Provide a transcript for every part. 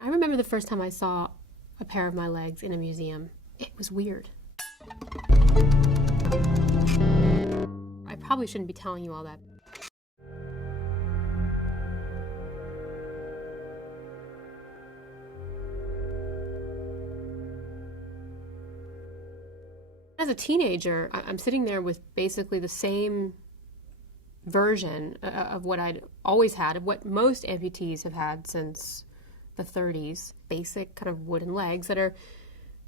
I remember the first time I saw a pair of my legs in a museum. It was weird. I probably shouldn't be telling you all that. As a teenager, I'm sitting there with basically the same version of what I'd always had, of what most amputees have had since the 30s, basic kind of wooden legs that are,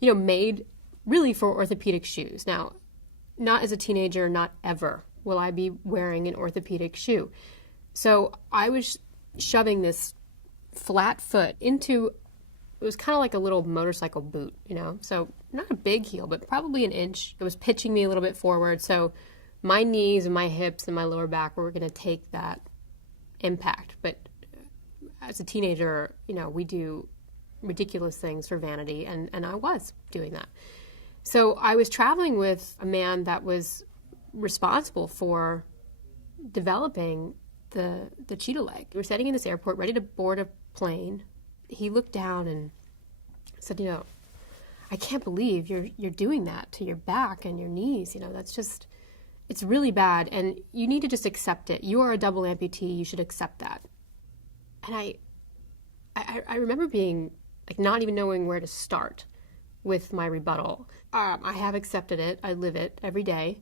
made really for orthopedic shoes. Now, not as a teenager, not ever will I be wearing an orthopedic shoe. So I was shoving this flat foot into, it was kind of like a little motorcycle boot, so not a big heel, but probably an inch. It was pitching me a little bit forward, so my knees and my hips and my lower back were going to take that impact. But as a teenager, we do ridiculous things for vanity, and I was doing that. So I was traveling with a man that was responsible for developing the cheetah leg. We were sitting in this airport, ready to board a plane. He looked down and said, I can't believe you're doing that to your back and your knees. That's just, it's really bad, and you need to just accept it. You are a double amputee. You should accept that. And I remember being like not even knowing where to start with my rebuttal. I have accepted it. I live it every day.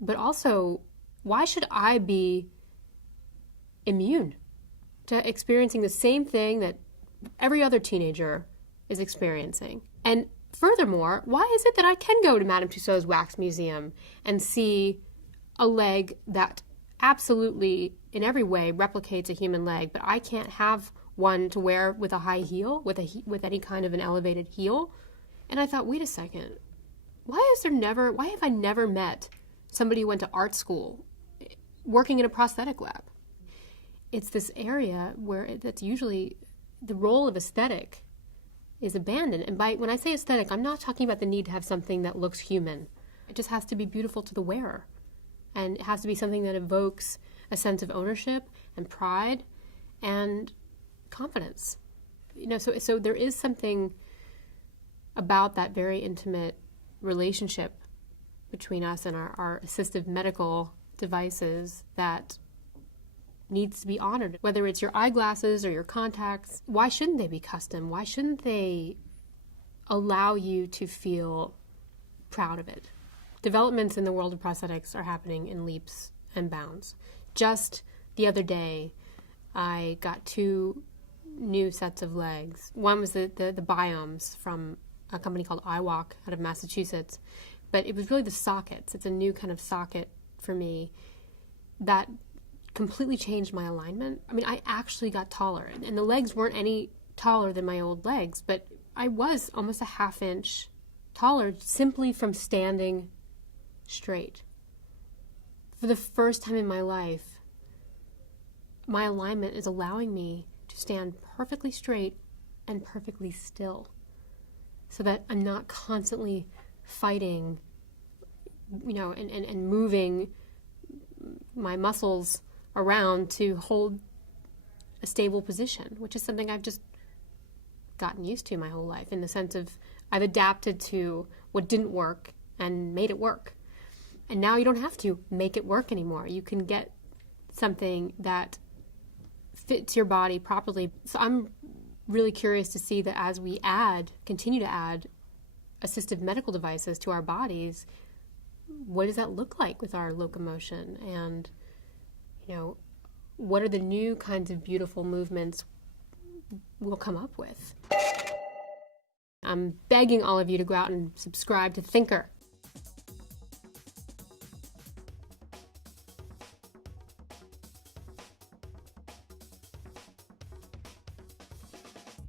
But also, why should I be immune to experiencing the same thing that every other teenager is experiencing? And furthermore, why is it that I can go to Madame Tussauds Wax Museum and see a leg that absolutely in every way replicates a human leg, but I can't have one to wear with a high heel, with any kind of an elevated heel? And I thought, wait a second, why have I never met somebody who went to art school working in a prosthetic lab? It's this area where that's usually the role of aesthetic is abandoned. And when I say aesthetic, I'm not talking about the need to have something that looks human. It just has to be beautiful to the wearer. And it has to be something that evokes a sense of ownership and pride and confidence. So there is something about that very intimate relationship between us and our assistive medical devices that needs to be honored. Whether it's your eyeglasses or your contacts, why shouldn't they be custom? Why shouldn't they allow you to feel proud of it? Developments in the world of prosthetics are happening in leaps and bounds. Just the other day, I got 2 new sets of legs. One was the biomes from a company called iWalk out of Massachusetts, but it was really the sockets. It's a new kind of socket for me that completely changed my alignment. I mean, I actually got taller, and the legs weren't any taller than my old legs, but I was almost a ½ inch taller simply from standing straight. For the first time in my life, my alignment is allowing me to stand perfectly straight and perfectly still, so that I'm not constantly fighting, and moving my muscles around to hold a stable position, which is something I've just gotten used to my whole life, in the sense of I've adapted to what didn't work and made it work. And now you don't have to make it work anymore. You can get something that fits your body properly. So I'm really curious to see that as we continue to add assistive medical devices to our bodies, what does that look like with our locomotion? And, what are the new kinds of beautiful movements we'll come up with? I'm begging all of you to go out and subscribe to Thinker.